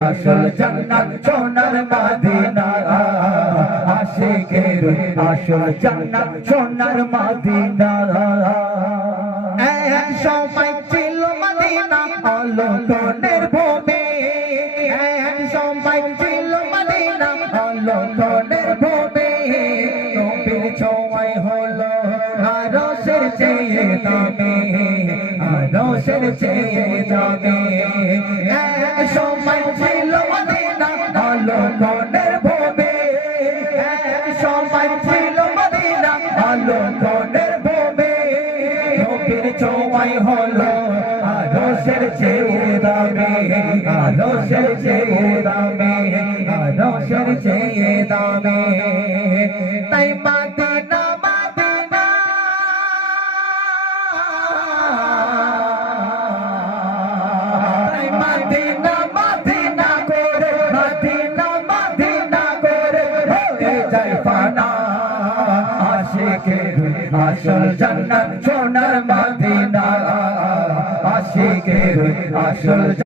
আসল জান্নাত সোনার মদিনা আশিকের আসল জান্নাত সোনার মদিনা এক সময় ছিল মদিনা আলোকনের ভূমি এক সময় ছিল মদিনা আলোকনের ভূমি নবীর ছোঁয়ায় হলো আরশের চেয়ে দামি আরশের চেয়ে দামি এক সময় ছিল মদিনা আলোকনের ভূমি এক সময় ছিল মদিনা আলোকনের ভূমি নবীর ছোঁয়ায় হলো আরশের চেয়ে দামি আরশের চেয়ে দামি আরশের চেয়ে দামি তাই মদিনা মদিনা তাই মদিনা মদিনা করে মদিনা মদিনা করে হয়ে যায় ফানা আশিকের আসল জান্নাত সোনার মদিনা আশিকের আসল